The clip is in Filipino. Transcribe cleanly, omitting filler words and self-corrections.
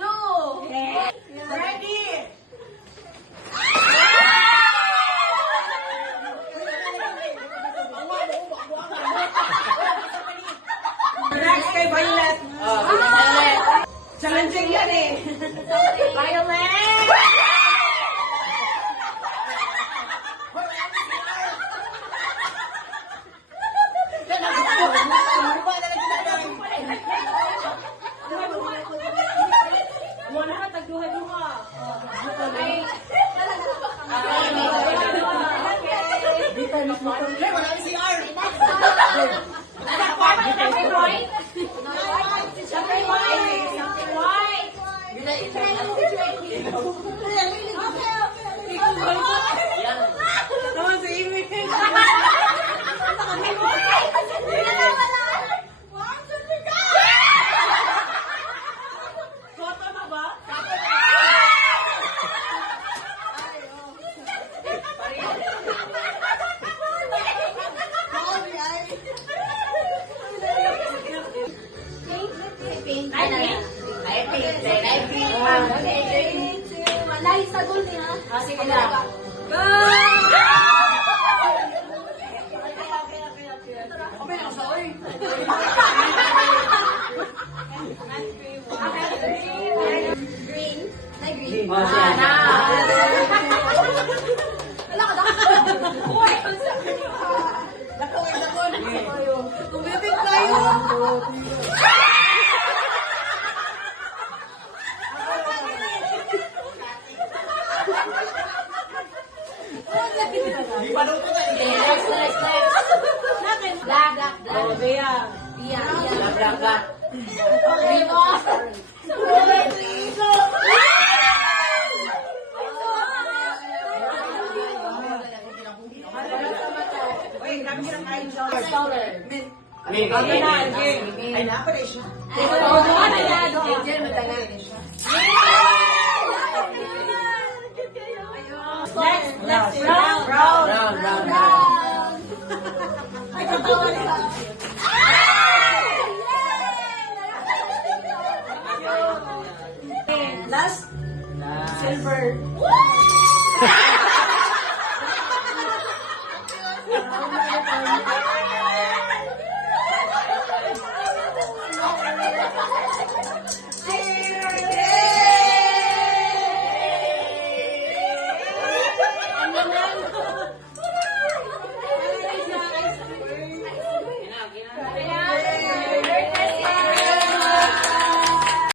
Blue. Ready! Next kay Violet. Challenging yan eh. Violet. Wala ka, tagduha-duha. Wala na si R. Something white. Something white. Something white. Tama si Amy. Koto na ba? Sige na. Okay lang sa oy. Tumitik tayo. Di pa daw ito tayo. Black. Oh, Bea. Black. Okay mo. Uy, grabe silang kain sa Color. Okay na, okay. Ay, napalay siya. Next, brown. Last, silver.